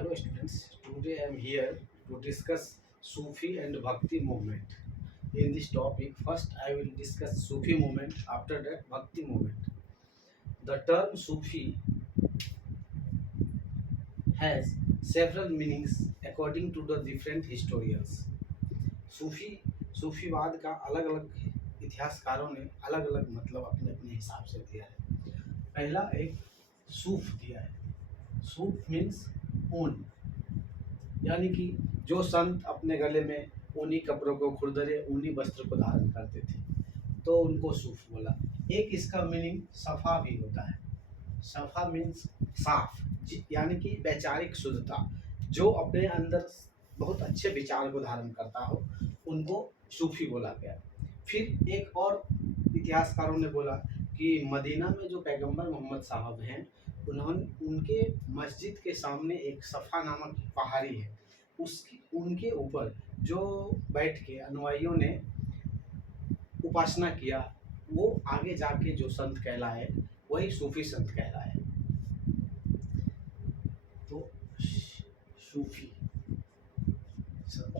Hello students, today I am here to discuss Sufi and Bhakti movement. In this topic, first I will discuss Sufi movement, after that Bhakti movement. The term Sufi has several meanings according to the different historians. सूफी सूफीवाद का अलग अलग इतिहासकारों ने अलग अलग मतलब अपने अपने हिसाब से दिया है। पहला एक सूफ दिया है। सूफ मीन्स ऊन, यानी कि जो संत अपने गले में ऊनी कपड़ों को खुरदरे ऊनी वस्त्र को धारण करते थे तो उनको सूफ बोला। एक इसका मीनिंग सफ़ा भी होता है। सफ़ा मीन्स साफ, यानी कि वैचारिक शुद्धता, जो अपने अंदर बहुत अच्छे विचार को धारण करता हो उनको सूफी बोला गया। फिर एक और इतिहासकारों ने बोला कि मदीना में जो पैगंबर मोहम्मद साहब हैं उन्होंने उनके मस्जिद के सामने एक सफ़ा नामक पहाड़ी है, उसकी उनके ऊपर जो बैठ के अनुयायियों ने उपासना किया वो आगे जाके जो संत कहलाए वही सूफी संत कहलाए। तो सूफी संत,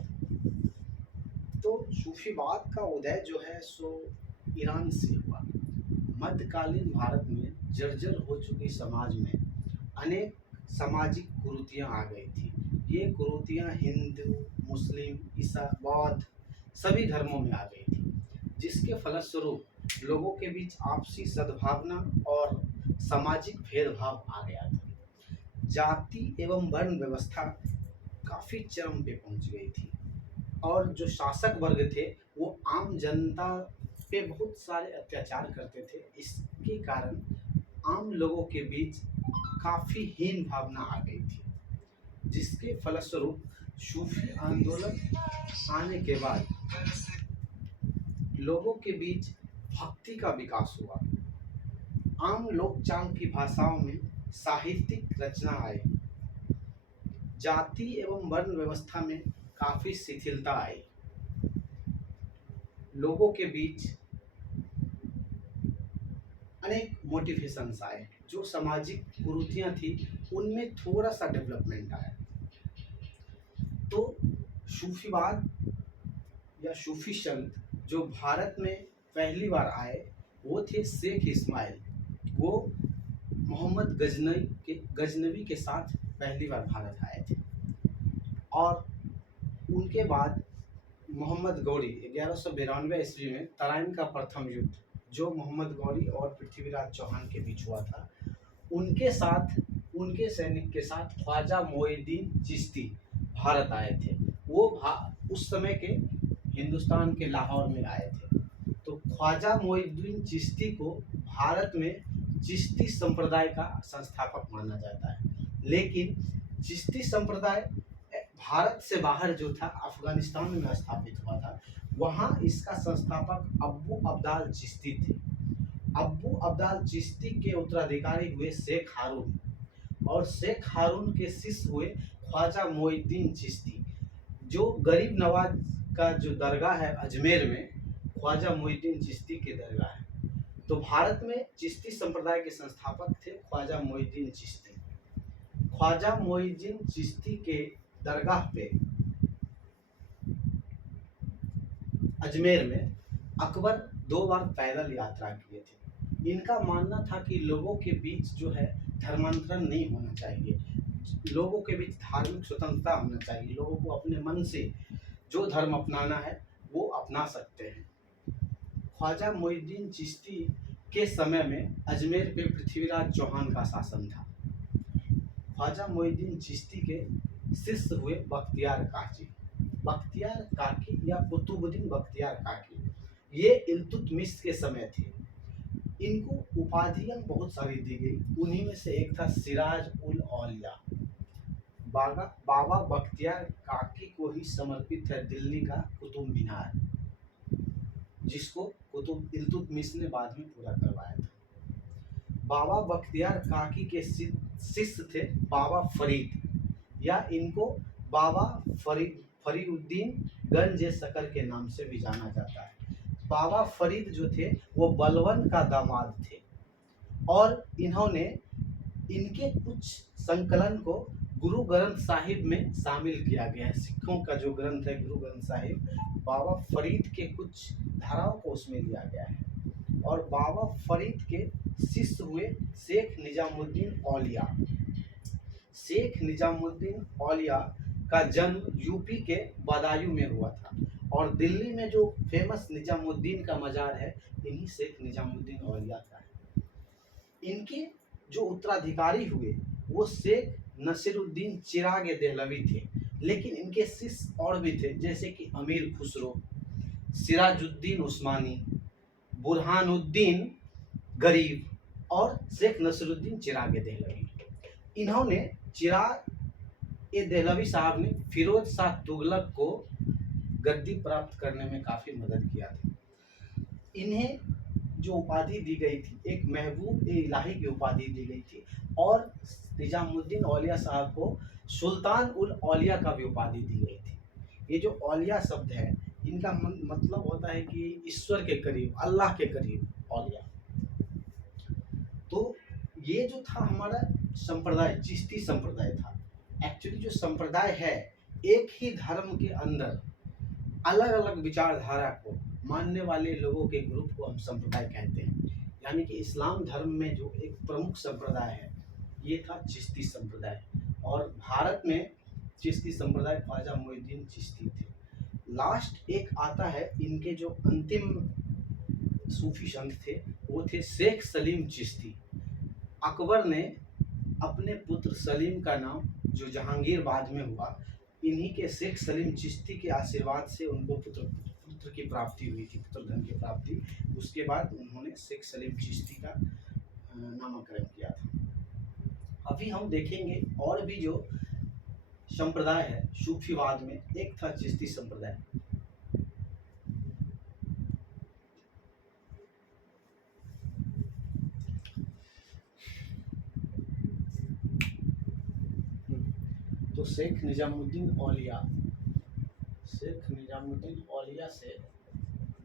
तो सूफीवाद का उदय जो है सो ईरान से हुआ। मध्यकालीन भारत में जर्जर हो चुकी समाज में अनेक सामाजिक कुरीतियाँ आ गई थी। ये कुरीतियाँ हिंदू, मुस्लिम, ईसा, बौद्ध सभी धर्मों में आ गई थी, जिसके फलस्वरूप लोगों के बीच आपसी सद्भावना और सामाजिक भेदभाव आ गया था। जाति एवं वर्ण व्यवस्था काफ़ी चरम पे पहुंच गई थी और जो शासक वर्ग थे वो आम जनता पे बहुत सारे अत्याचार करते थे। इसके कारण आम लोगों के बीच काफ़ी हीन भावना आ गई थी, जिसके फलस्वरूप सूफी आंदोलन आने के बाद लोगों के बीच भक्ति का विकास हुआ। आम लोकचाम की भाषाओं में साहित्यिक रचना आई। जाति एवं वर्ण व्यवस्था में काफ़ी शिथिलता आई। लोगों के बीच अनेक मोटिवेशंस आए। जो सामाजिक कुरीतियाँ थी उनमें थोड़ा सा डेवलपमेंट आया। तो सूफीवाद या सूफी संत जो भारत में पहली बार आए वो थे शेख इस्माइल। वो मोहम्मद गजनवी के साथ पहली बार भारत आए थे और उनके बाद मोहम्मद गौरी 1192 ईस्वी में तराइन का प्रथम युद्ध जो मोहम्मद गौरी और पृथ्वीराज चौहान के बीच हुआ था, उनके साथ उनके सैनिक के साथ ख्वाजा मोइनुद्दीन चिश्ती भारत आए थे। वो उस समय के हिंदुस्तान के लाहौर में आए थे। तो ख्वाजा मोइनुद्दीन चिश्ती को भारत में चिश्ती संप्रदाय का संस्थापक माना जाता है, लेकिन चिश्ती संप्रदाय भारत से बाहर जो था अफगानिस्तान में स्थापित हुआ था, वहाँ इसका संस्थापक अब्बू अब्दाल चिश्ती थे। अब्बू अब्दाल चिश्ती के उत्तराधिकारी हुए शेख हारून और शेख हारून के शिष्य हुए ख्वाजा मोइनुद्दीन चिश्ती। जो गरीब नवाज का जो दरगाह है अजमेर में, ख्वाजा मोइनुद्दीन चिश्ती की दरगाह है। तो भारत में चिश्ती संप्रदाय के संस्थापक थे ख्वाजा मोइनुद्दीन चिश्ती। ख्वाजा मोइनुद्दीन चिश्ती के दरगाह पे अजमेर में अकबर 2 बार पैदल यात्रा किए थे। इनका मानना था कि लोगों के बीच जो है धर्मांतरण नहीं होना चाहिए, लोगों के बीच धार्मिक स्वतंत्रता होना चाहिए, लोगों को अपने मन से जो धर्म अपनाना है वो अपना सकते हैं। ख्वाजा मोइनुद्दीन चिश्ती के समय में अजमेर पे पृथ्वीराज चौहान का शासन था। ख्वाजा मोइनुद्दीन चिश्ती के शिष्य हुए बख्तियार काकी या कुतुबुद्दीन बख्तियार काकी। ये इल्तुतमिश के समय थे। इनको उपाधियां बहुत सारी दी गई, उन्हीं में से एक था सिराज उल औलिया। बाबा बख्तियार काकी को ही समर्पित है दिल्ली का कुतुब मीनार, जिसको कुतुब इल्तुतमिश ने बाद में पूरा करवाया था। बाबा बख्तियार काकी के शिष्य थे बाबा फरीद, या इनको बाबा फरीउद्दीन गंज शकर के नाम से भी जाना जाता है। बाबा फरीद जो थे वो बलवन का दामाद थे और इन्होंने इनके कुछ संकलन को गुरु ग्रंथ साहिब में शामिल किया गया है। सिखों का जो ग्रंथ है गुरु ग्रंथ साहिब, बाबा फरीद के कुछ धाराओं को उसमें लिया गया है। और बाबा फरीद के शिष्य हुए शेख निजामुद्दीन औलिया। शेख निजामुद्दीन औलिया का जन्म यूपी के बदायूं में हुआ था, और दिल्ली में जो फेमस निजामुद्दीन का मजार है इन्हीं शेख निजामुद्दीन औलिया का है। इनके जो उत्तराधिकारी हुए वो शेख नसीरुद्दीन चिराग देहलवी थे, लेकिन इनके शिष्य और भी थे, जैसे कि अमीर खुसरो, सिराजुद्दीन उस्मानी, बुरहानुद्दीन गरीब और शेख नसीरुद्दीन चिराग देहलवी। इन्होंने चिराग देहलवी साहब ने फिरोज शाह तुगलक को गद्दी प्राप्त करने में काफ़ी मदद किया था। इन्हें जो उपाधि दी गई थी एक महबूब इलाही की उपाधि दी गई थी, और निजामुद्दीन औलिया साहब को सुल्तान उल औलिया का भी उपाधि दी गई थी। ये जो औलिया शब्द है इनका मतलब होता है कि ईश्वर के करीब, अल्लाह के करीब औलिया। तो ये जो था हमारा संप्रदाय, चिश्ती संप्रदाय था। एक्चुअली जो संप्रदाय है एक ही धर्म के अंदर अलग अलग विचारधारा को मानने वाले लोगों के ग्रुप को हम संप्रदाय कहते हैं। यानी कि इस्लाम धर्म में जो एक प्रमुख संप्रदाय है ये था चिश्ती संप्रदाय, और भारत में चिश्ती संप्रदाय ख्वाजा मोइनुद्दीन चिश्ती थे। लास्ट एक आता है इनके जो अंतिम सूफी संत थे वो थे शेख सलीम चिश्ती। अकबर ने अपने पुत्र सलीम का नाम जो जहांगीर बाद में हुआ, इन्हीं के शेख सलीम चिश्ती के आशीर्वाद से उनको पुत्र की प्राप्ति हुई थी, पुत्र धन की प्राप्ति। उसके बाद उन्होंने शेख सलीम चिश्ती का नामकरण किया था। अभी हम देखेंगे और भी जो संप्रदाय है सूफीवाद में, एक था चिश्ती संप्रदाय। तो शेख निजामुद्दीन औलिया से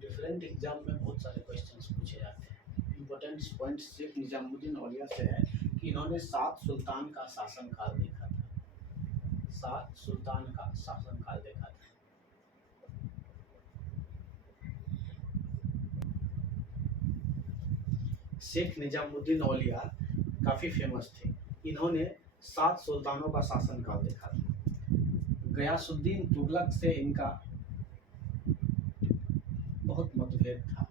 डिफरेंट एग्जाम में बहुत सारे क्वेश्चंस पूछे जाते हैं। इंपॉर्टेंट पॉइंट शेख निजामुद्दीन औलिया से है कि इन्होंने 7 सुल्तान का शासनकाल देखा था। 7 सुल्तान का शासनकाल देखा था। शेख निजामुद्दीन औलिया काफ़ी फेमस थे। इन्होंने 7 सुल्तानों का शासनकाल देखा था। गयासुद्दीन तुगलक से इनका बहुत मतभेद था।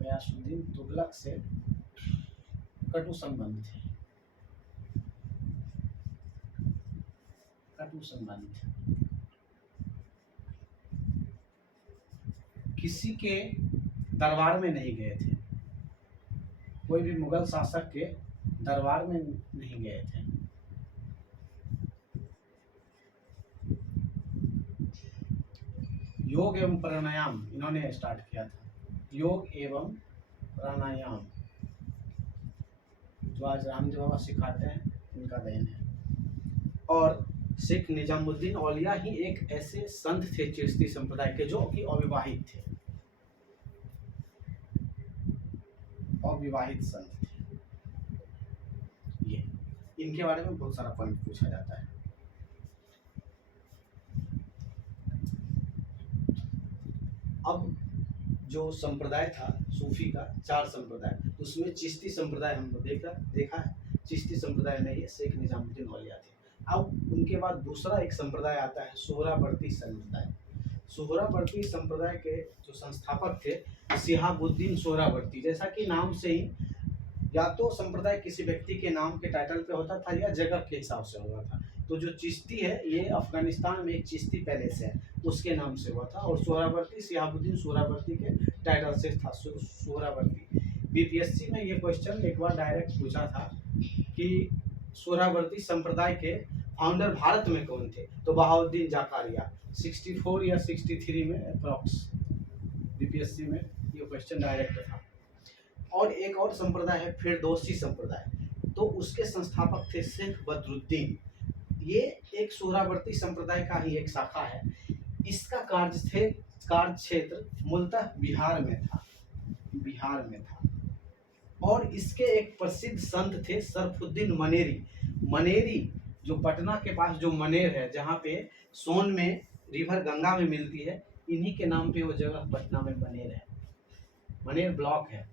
गयासुद्दीन तुगलक से कटु संबंध थे। किसी के दरबार में नहीं गए थे, कोई भी मुगल शासक के दरबार में नहीं गए थे। योग एवं प्राणायाम इन्होंने स्टार्ट किया था। योग एवं प्राणायाम जो आज रामदेव बाबा सिखाते हैं इनका देन है। और शेख निजामुद्दीन औलिया ही एक ऐसे संत थे चिश्ती संप्रदाय के जो कि अविवाहित थे, अविवाहित संत थे। ये इनके बारे में बहुत सारा पॉइंट पूछा जाता है। अब जो संप्रदाय था सूफी का 4 संप्रदाय, उसमें चिश्ती संप्रदाय हमने देखा है। चिश्ती संप्रदाय में ये शेख निजामुद्दीन औलिया थे। अब उनके बाद दूसरा एक संप्रदाय आता है सोहरावर्ती संप्रदाय। सोहरावर्ती संप्रदाय के जो संस्थापक थे शिहाबुद्दीन सोहरावर्ती। जैसा कि नाम से ही या तो संप्रदाय किसी व्यक्ति के नाम के टाइटल पे होता था या जगह के हिसाब से होता था। तो जो चिश्ती है ये अफगानिस्तान में एक चिश्ती पैलेस है उसके नाम से हुआ था, और सोहरावर्ती शिहाबुद्दीन सोहरावर्ती के टाइटल से था सोहरावर्ती। बीपीएससी में ये क्वेश्चन एक बार डायरेक्ट पूछा था कि सोहरावर्ती संप्रदाय के फाउंडर भारत में कौन थे, तो बहाउद्दीन जाकारिया 64 या 63 में अप्रॉक्स बीपीएससी में ये क्वेश्चन डायरेक्ट था। और एक और संप्रदाय है फिरदौसी संप्रदाय, तो उसके संस्थापक थे शेख बदरुद्दीन। ये एक सोहरावर्ती संप्रदाय का ही एक शाखा है। इसका कार्य क्षेत्र मूलतः बिहार में था। और इसके एक प्रसिद्ध संत थे सरफुद्दीन मनेरी। जो पटना के पास जो मनेर है, जहाँ पे सोन में रिवर गंगा में मिलती है, इन्हीं के नाम पे वो जगह पटना में मनेर है, मनेर ब्लॉक है।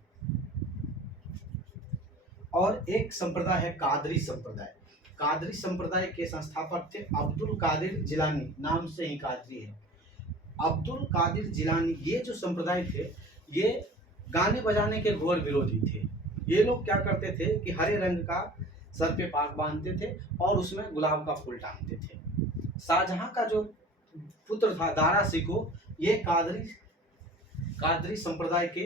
और एक संप्रदाय है कादरी संप्रदाय। कादरी संप्रदाय के संस्थापक थे अब्दुल कादिर जिलानी, नाम से ही कादरी है। अब्दुल कादिर जिलानी, ये जो संप्रदाय थे ये गाने बजाने के घोर विरोधी थे। ये लोग क्या करते थे कि हरे रंग का सर पे पाग बांधते थे और उसमें गुलाब का फूल टांगते थे। शाहजहां का जो पुत्र था दारा शिकोह, ये कादरी संप्रदाय के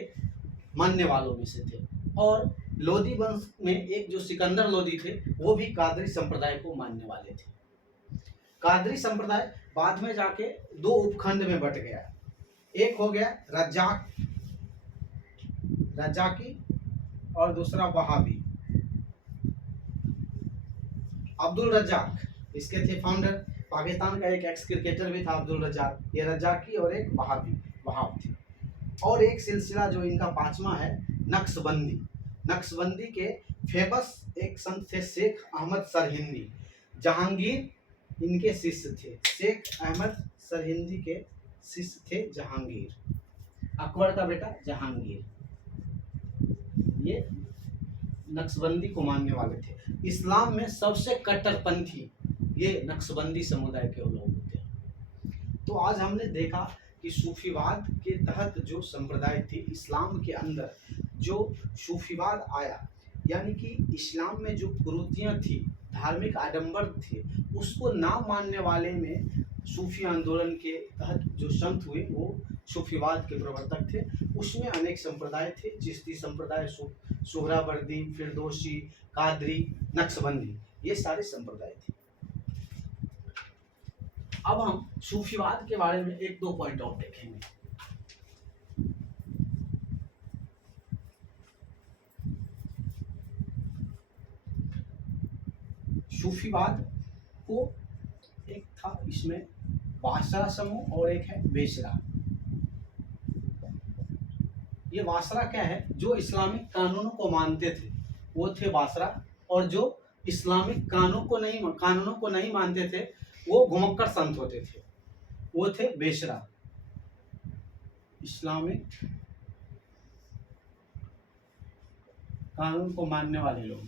मानने वालों में से थे। और लोदी वंश में एक जो सिकंदर लोदी थे, वो भी कादरी संप्रदाय को मानने वाले थे। कादरी संप्रदाय बाद में जाके दो उपखंड में बट गया। एक हो गया रजाकी और दूसरा वहाबी। अब्दुल रज्जाक इसके थे फाउंडर। पाकिस्तान का एक एक्स क्रिकेटर भी था अब्दुल रज्जाक। ये रज्जाकी और एक वहाब थे। और एक सिलसिला जो इनका पांचवा है नक्शबंदी। नक्शबंदी के फेमस एक संत थे शेख अहमद सरहिंदी। जहांगीर इनके शिष्य थे। शेख अहमद सरहिंदी के शिष्य थे जहांगीर, अकबर का बेटा जहांगीर। ये नक्शबंदी को मानने वाले थे। इस्लाम में सबसे कट्टरपंथी ये नक्शबंदी समुदाय के लोग होते हैं। तो आज हमने देखा कि सूफीवाद के तहत जो संप्रदाय थे, इस्लाम के अंदर जो सूफीवाद आया, यानी कि इस्लाम में जो कुरीतियाँ थी, धार्मिक आडंबर थे, उसको ना मानने वाले में सूफी आंदोलन के तहत जो संत हुए वो सूफीवाद के प्रवर्तक थे। उसमें अनेक संप्रदाय थे, चिश्ती संप्रदाय, सोहरावर्दी, फिरदौसी, कादरी, नक्शबंदी, ये सारे संप्रदाय थे। अब हम सूफीवाद के बारे में एक दो पॉइंट और देखेंगे। सूफीवाद को एक था इसमें वासरा समूह और एक है बेसरा। ये वासरा क्या है? जो इस्लामिक कानूनों को मानते थे वो थे वासरा, और जो इस्लामिक कानूनों को नहीं मानते थे वो घुमक्कड़ संत होते थे, वो थे बेसरा। इस्लामिक कानून को मानने वाले लोग,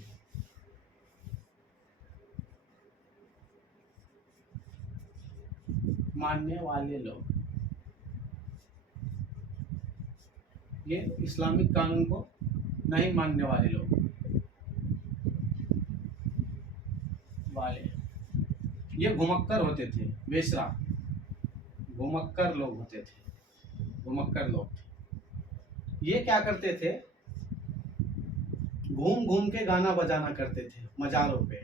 ये इस्लामिक कानून को नहीं मानने वाले लोग ये घुमक्कड़ होते थे। बेसरा घुमक्कड़ लोग होते थे। ये क्या करते थे? घूम घूम के गाना बजाना करते थे, मजारों पे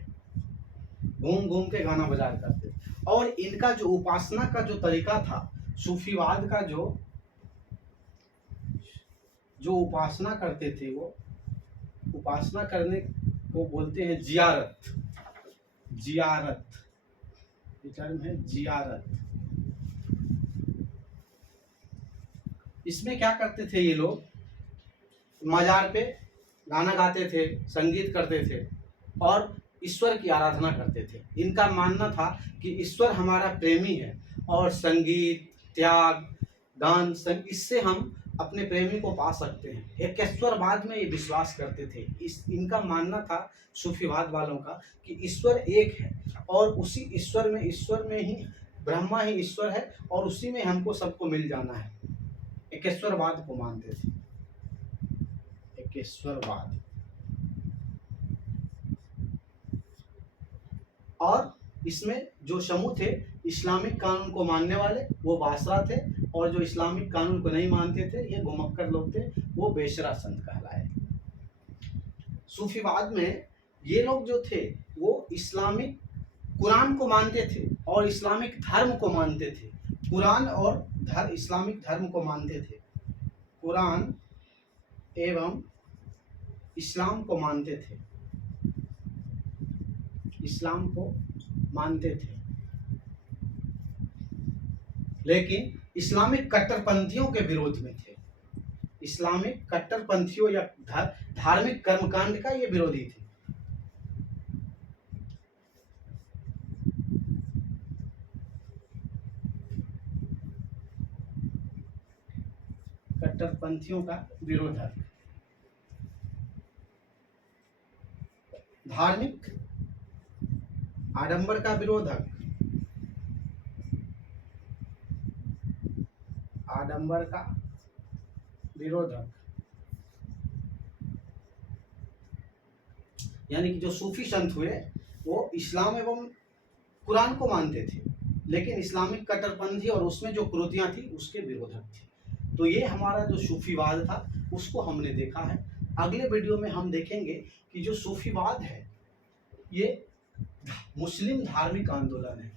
घूम घूम के गाना बजाया करते थे। और इनका जो उपासना का जो तरीका था, सूफीवाद का जो उपासना करते थे, वो उपासना करने को बोलते हैं जियारत। ये टर्म है जियारत। इसमें क्या करते थे ये लोग? मजार पे गाना गाते थे, संगीत करते थे और ईश्वर की आराधना करते थे। इनका मानना था कि ईश्वर हमारा प्रेमी है और संगीत, त्याग, गान, इससे हम अपने प्रेमी को पा सकते हैं। एकेश्वरवाद में ये विश्वास करते थे। इनका मानना था सूफीवाद वालों का कि ईश्वर एक है और उसी ईश्वर में ही ब्रह्मा ही ईश्वर है और उसी में हमको सबको मिल जाना है। एकेश्वरवाद को मानते थे। एकेश्वरवाद। और इसमें जो समूह थे इस्लामिक कानून को मानने वाले वो बासरा थे, और जो इस्लामिक कानून को नहीं मानते थे ये घुमक्कड़ लोग थे, वो बेसरा संत कहलाए। सूफीवाद में ये लोग जो थे वो इस्लामिक कुरान को मानते थे और इस्लामिक धर्म को मानते थे। कुरान और इस्लामिक धर्म को मानते थे। कुरान एवं इस्लाम को मानते थे। इस्लाम को मानते थे, लेकिन इस्लामिक कट्टरपंथियों के विरोध में थे। इस्लामिक कट्टरपंथियों या धार्मिक कर्मकांड का ये विरोधी थे। कट्टरपंथियों का विरोधक, धार्मिक आडंबर का विरोधक, आडंबर का विरोधक, यानी कि जो सूफी संत हुए वो इस्लाम एवं कुरान को मानते थे, लेकिन इस्लामिक कट्टरपंथी और उसमें जो कुरीतियां थी उसके विरोधक थे। तो ये हमारा जो सूफीवाद था उसको हमने देखा है। अगले वीडियो में हम देखेंगे कि जो सूफीवाद है ये मुस्लिम धार्मिक आंदोलन है,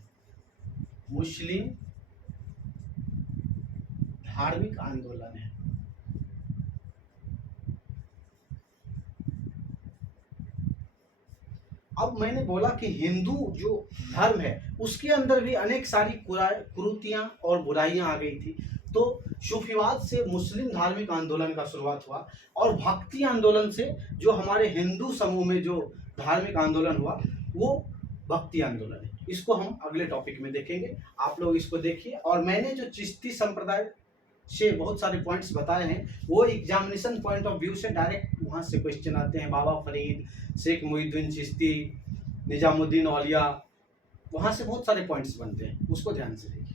मुस्लिम धार्मिक आंदोलन है। अब मैंने बोला कि हिंदू जो धर्म है उसके अंदर भी अनेक सारी कुरीतियां और बुराइयां आ गई थी। तो सूफीवाद से मुस्लिम धार्मिक आंदोलन का शुरुआत हुआ और भक्ति आंदोलन से जो हमारे हिंदू समूह में जो धार्मिक आंदोलन हुआ वो भक्ति आंदोलन है। इसको हम अगले टॉपिक में देखेंगे, आप लोग इसको देखिए। और मैंने जो चिश्ती संप्रदाय से बहुत सारे पॉइंट्स बताए हैं वो एग्जामिनेशन पॉइंट ऑफ व्यू से डायरेक्ट वहाँ से क्वेश्चन आते हैं। बाबा फरीद, शेख मुहिउद्दीन चिश्ती, निजामुद्दीन औलिया, वहाँ से बहुत सारे पॉइंट्स बनते हैं, उसको ध्यान से देखिए।